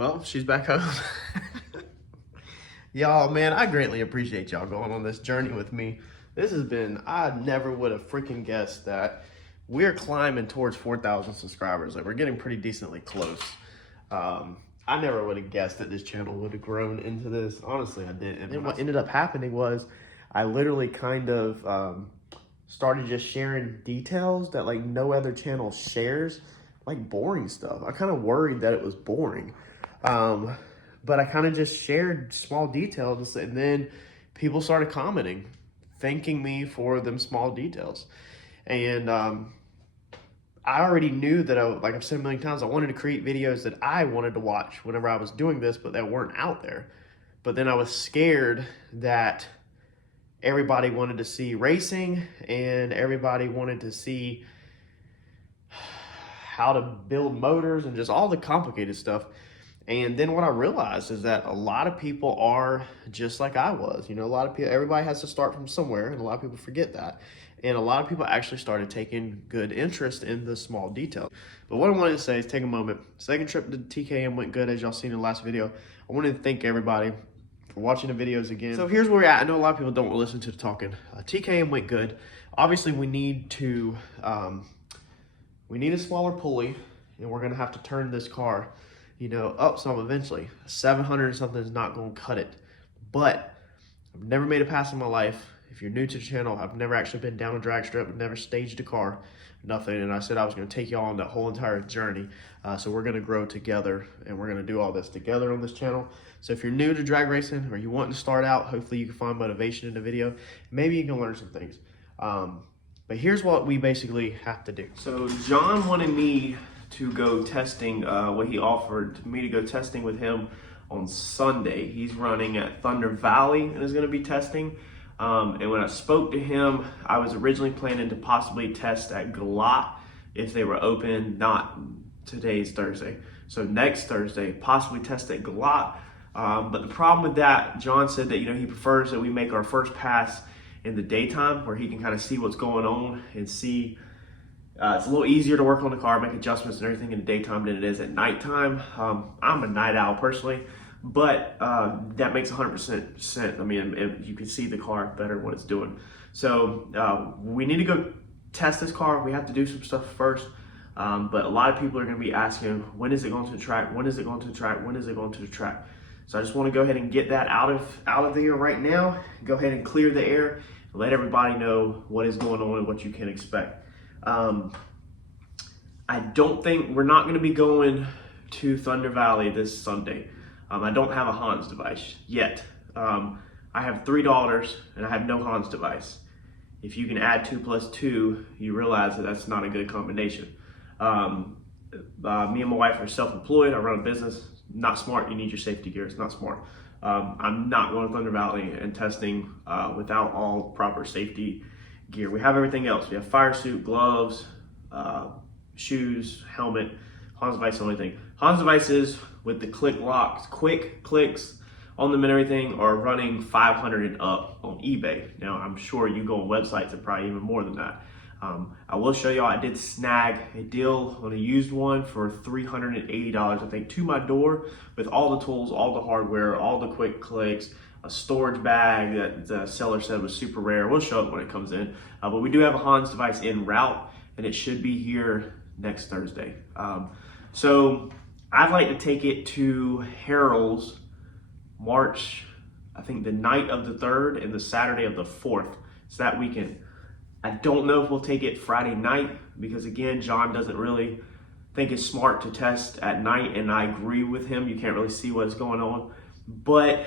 Well, she's back home. Y'all, man, I greatly appreciate y'all going on this journey with me. This has been, I never would have freaking guessed that we're climbing towards 4,000 subscribers. Like, we're getting pretty decently close. I never would have guessed that this channel would have grown into this. Honestly, I didn't. And then what ended up happening was I literally kind of started just sharing details that like no other channel shares, like boring stuff. I kind of worried that it was boring. But I kind of just shared small details, and then people started commenting, thanking me for them small details. And I already knew that, like I've said a million times, I wanted to create videos that I wanted to watch whenever I was doing this, but that weren't out there. But then I was scared that everybody wanted to see racing and everybody wanted to see how to build motors and just all the complicated stuff. And then what I realized is that a lot of people are just like I was. You know, a lot of people, everybody has to start from somewhere, and a lot of people forget that. And a lot of people actually started taking good interest in the small details. But what I wanted to say is take a moment. Second trip to TKM went good, as y'all seen in the last video. I wanted to thank everybody for watching the videos again. So here's where we're at. I know a lot of people don't listen to the talking. TKM went good. Obviously, we need to, we need a smaller pulley, and we're gonna have to turn this car, you know, up some eventually. 700 or something is not gonna cut it. But I've never made a pass in my life. If you're new to the channel, I've never actually been down a drag strip. I've never staged a car, nothing. And I said I was gonna take y'all on that whole entire journey. So we're gonna grow together, and we're gonna do all this together on this channel. So if you're new to drag racing, or you want to start out, hopefully you can find motivation in the video. Maybe you can learn some things. But here's what we basically have to do. So John wanted me to go testing, he offered me to go testing with him on Sunday. He's running at Thunder Valley and is gonna be testing. And when I spoke to him, I was originally planning to possibly test at Galot if they were open, not today's Thursday. So next Thursday, possibly test at Galot. But the problem with that, John said that, you know, he prefers that we make our first pass in the daytime where he can kind of see what's going on and see. It's a little easier to work on the car, make adjustments and everything in the daytime than it is at nighttime. I'm a night owl personally, but that makes 100% sense. I mean, you can see the car better what it's doing. So we need to go test this car. We have to do some stuff first. But a lot of people are going to be asking, when is it going to the track? When is it going to the track? When is it going to the track? So I just want to go ahead and get that out of the air right now. Go ahead and clear the air and let everybody know what is going on and what you can expect. I don't think we're not going to be going to Thunder Valley this Sunday. I don't have a Hans device yet. I have 3 daughters and I have no Hans device. If you can add 2 + 2, you realize that that's not a good combination. Me and my wife are self-employed. I run a business. Not smart. You need your safety gear. It's not smart. I'm not going to Thunder Valley and testing without all proper safety gear. We have everything else. We have fire suit, gloves, shoes, helmet. Hans device, the only thing. Hans devices with the quick clicks on them and everything are running 500 and up on eBay. Now I'm sure you go on websites and probably even more than that. I will show y'all, I did snag a deal on a used one for $380, I think, to my door with all the tools, all the hardware, all the quick clicks, a storage bag that the seller said was super rare. We'll show it when it comes in. But we do have a Hans device en route, and it should be here next Thursday. So I'd like to take it to Harold's March, I think the night of the 3rd and the Saturday of the 4th. It's that weekend. I don't know if we'll take it Friday night because, again, John doesn't really think it's smart to test at night, and I agree with him. You can't really see what's going on. But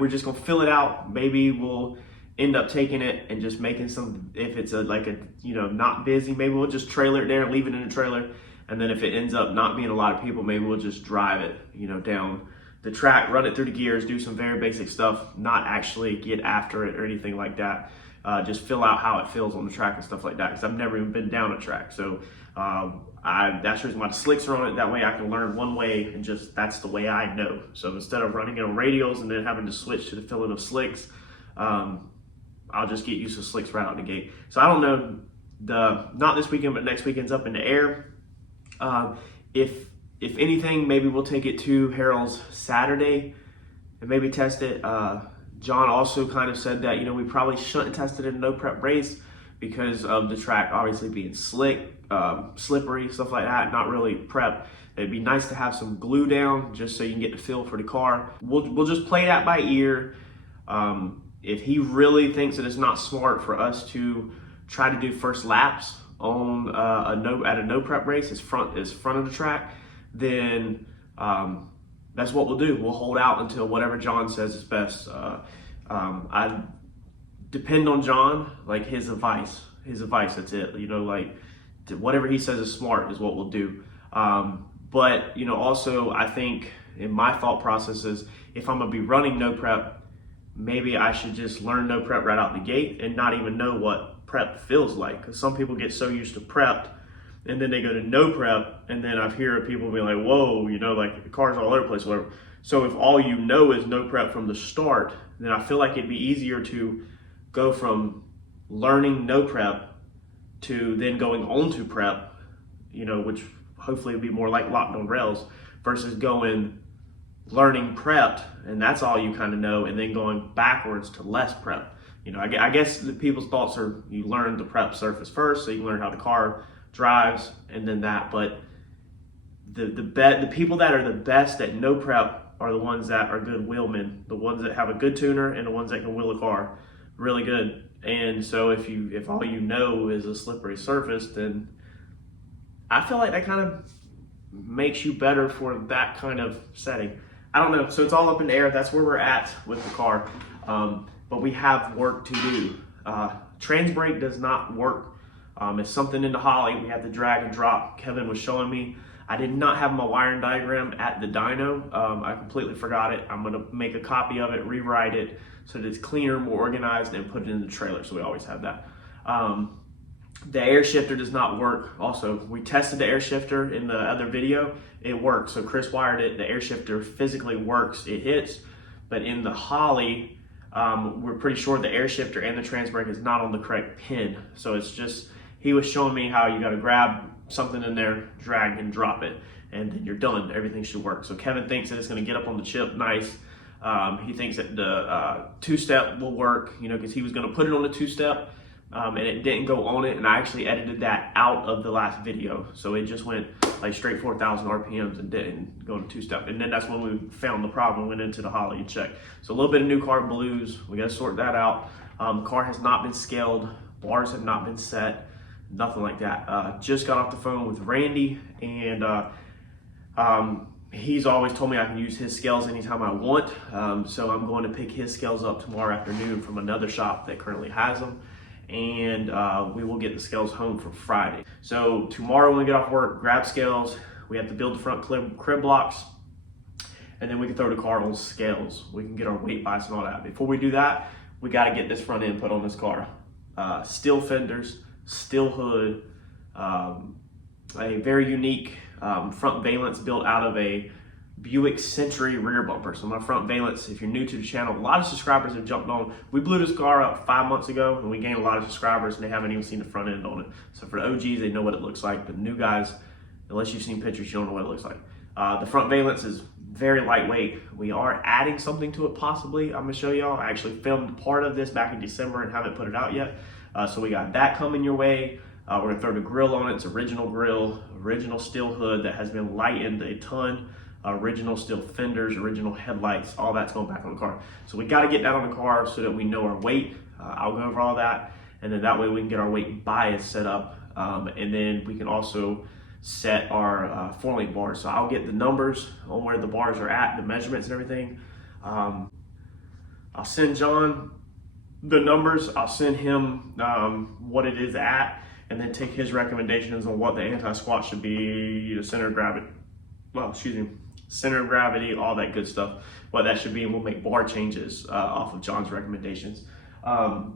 we're just going to fill it out. Maybe we'll end up taking it and just making some, if it's not busy, maybe we'll just trailer it there and leave it in the trailer. And then if it ends up not being a lot of people, maybe we'll just drive it, down the track, run it through the gears, do some very basic stuff, not actually get after it or anything like that. Just fill out how it feels on the track and stuff like that, because I've never even been down a track. So that's the reason why the slicks are on it. That way I can learn one way and just, that's the way I know. So instead of running it on radials and then having to switch to the filling of slicks, I'll just get used to slicks right out the gate. So I don't know, not this weekend, but next weekend's up in the air. If if anything, maybe we'll take it to Harold's Saturday and maybe test it. John also kind of said that, we probably shouldn't test it in a no prep race because of the track obviously being slick, slippery, stuff like that, not really prep. It'd be nice to have some glue down just so you can get the feel for the car. We'll just play that by ear. If he really thinks that it's not smart for us to try to do first laps on at a no prep race is front of the track, then that's what we'll do. We'll hold out until whatever John says is best. I depend on John, like his advice, that's it. Like whatever he says is smart is what we'll do. But also I think in my thought process is if I'm gonna be running no prep, maybe I should just learn no prep right out the gate and not even know what prep feels like. Because some people get so used to prepped and then they go to no prep, and then I hear people be like, whoa, like the car's all over the place, whatever. So if all you know is no prep from the start, then I feel like it'd be easier to go from learning no prep to then going on to prep, which hopefully would be more like locked on rails, versus learning prepped, and that's all you kind of know, and then going backwards to less prep. I guess the people's thoughts are you learn the prep surface first, so you learn how the car drives, and then that. But the people that are the best at no prep are the ones that are good wheelmen, the ones that have a good tuner, and the ones that can wheel a car really good. And so if all you know is a slippery surface, then I feel like that kind of makes you better for that kind of setting. I don't know, so it's all up in the air. That's where we're at with the car, but we have work to do. Trans brake does not work. It's something in the Holly. We have to drag and drop. Kevin was showing me. I did not have my wiring diagram at the dyno. I completely forgot it. I'm gonna make a copy of it, rewrite it so that it's cleaner, more organized, and put it in the trailer, so we always have that. The air shifter does not work. Also, we tested the air shifter in the other video. It works. So Chris wired it. The air shifter physically works. It hits. But in the Holly, we're pretty sure the air shifter and the trans brake is not on the correct pin. So it's just, he was showing me how you got to grab something in there, drag and drop it, and then you're done. Everything should work. So Kevin thinks that it's going to get up on the chip nice. He thinks that the two-step will work, because he was going to put it on the two-step. And it didn't go on it, and I actually edited that out of the last video, so it just went like straight 4,000 RPMs and didn't go to two-step. And then that's when we found the problem, went into the Holly and checked. So a little bit of new car blues, we got to sort that out. Car has not been scaled, bars have not been set, nothing like that. Just got off the phone with Randy, and he's always told me I can use his scales anytime I want, so I'm going to pick his scales up tomorrow afternoon from another shop that currently has them. And we will get the scales home for Friday. So tomorrow when we get off work, grab scales. We have to build the front crib blocks, and then we can throw the car on scales. We can get our weight bias and all that. Before we do that, we got to get this front end put on this car. Steel fenders, steel hood, a very unique front valence built out of a Buick Century rear bumper. So my front valence, if you're new to the channel, a lot of subscribers have jumped on. We blew this car up 5 months ago, and we gained a lot of subscribers, and they haven't even seen the front end on it. So for the OGs, they know what it looks like. But the new guys, unless you've seen pictures, you don't know what it looks like. The front valence is very lightweight. We are adding something to it possibly. I'm gonna show y'all. I actually filmed part of this back in December and haven't put it out yet. So we got that coming your way. We're gonna throw the grill on it. It's original grill, original steel hood that has been lightened a ton. Original steel fenders, original headlights, all that's going back on the car. So we got to get that on the car so that we know our weight. I'll go over all that, and then that way we can get our weight bias set up, and then we can also set our 4-link bars. So I'll get the numbers on where the bars are at, the measurements and everything. I'll send John the numbers. I'll send him what it is at, and then take his recommendations on what the anti-squat should be, the center of gravity. Well, excuse me. Center of gravity, all that good stuff, what that should be, and we'll make bar changes off of John's recommendations.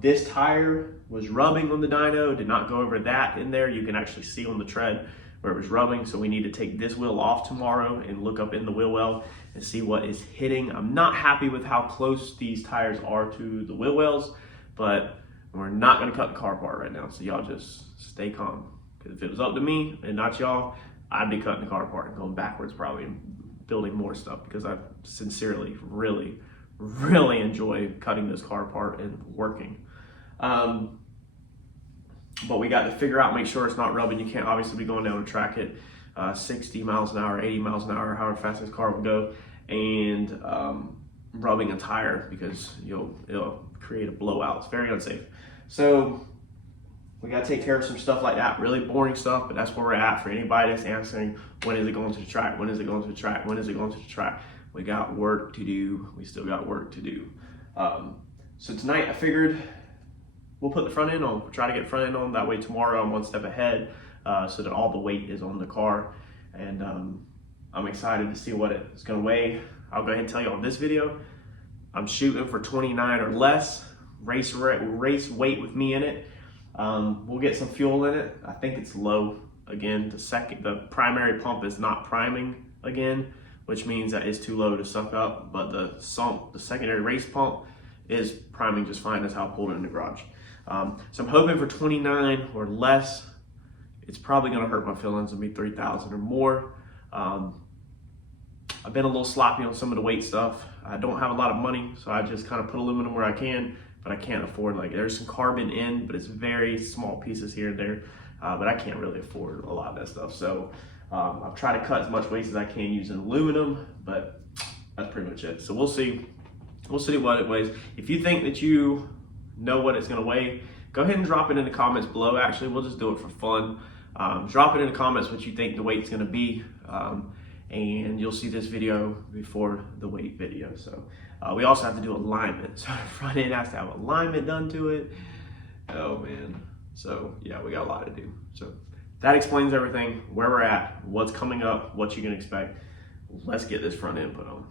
This tire was rubbing on the dyno, did not go over that in there. You can actually see on the tread where it was rubbing, so we need to take this wheel off tomorrow and look up in the wheel well and see what is hitting. I'm not happy with how close these tires are to the wheel wells, but we're not gonna cut the car apart right now, so y'all just stay calm. Because if it was up to me and not y'all, I'd be cutting the car apart and going backwards probably and building more stuff, because I sincerely really enjoy cutting this car apart and working. But we got to figure out, make sure it's not rubbing. You can't obviously be going down to track it 60 miles an hour, 80 miles an hour, however fast this car will go, and rubbing a tire, because it'll create a blowout. It's very unsafe. So we got to take care of some stuff like that, really boring stuff, but that's where we're at. For anybody that's answering, when is it going to the track? When is it going to the track? When is it going to the track? We got work to do. We still got work to do. So tonight I figured we'll put the front end on. We'll try to get front end on. That way tomorrow I'm one step ahead, so that all the weight is on the car. And I'm excited to see what it's going to weigh. I'll go ahead and tell you on this video, I'm shooting for 29 or less. Race weight with me in it. We'll get some fuel in it. I think it's low. Again, the primary pump is not priming again, which means that it's too low to suck up, but the secondary race pump is priming just fine. That's how I pulled it in the garage. So I'm hoping for 29 or less. It's probably gonna hurt my feelings and be 3,000 or more. I've been a little sloppy on some of the weight stuff. I don't have a lot of money, so I just kind of put aluminum where I can, but I can't afford, like, there's some carbon in, but it's very small pieces here and there, but I can't really afford a lot of that stuff. So I've tried to cut as much waste as I can using aluminum, but that's pretty much it. So we'll see what it weighs. If you think that you know what it's gonna weigh, go ahead and drop it in the comments below. Actually, we'll just do it for fun. Drop it in the comments what you think the weight's gonna be, and you'll see this video before the weight video. So we also have to do alignment. So the front end has to have alignment done to it. Oh man. So yeah, we got a lot to do. So that explains everything, where we're at, what's coming up, what you can expect. Let's get this front end put on.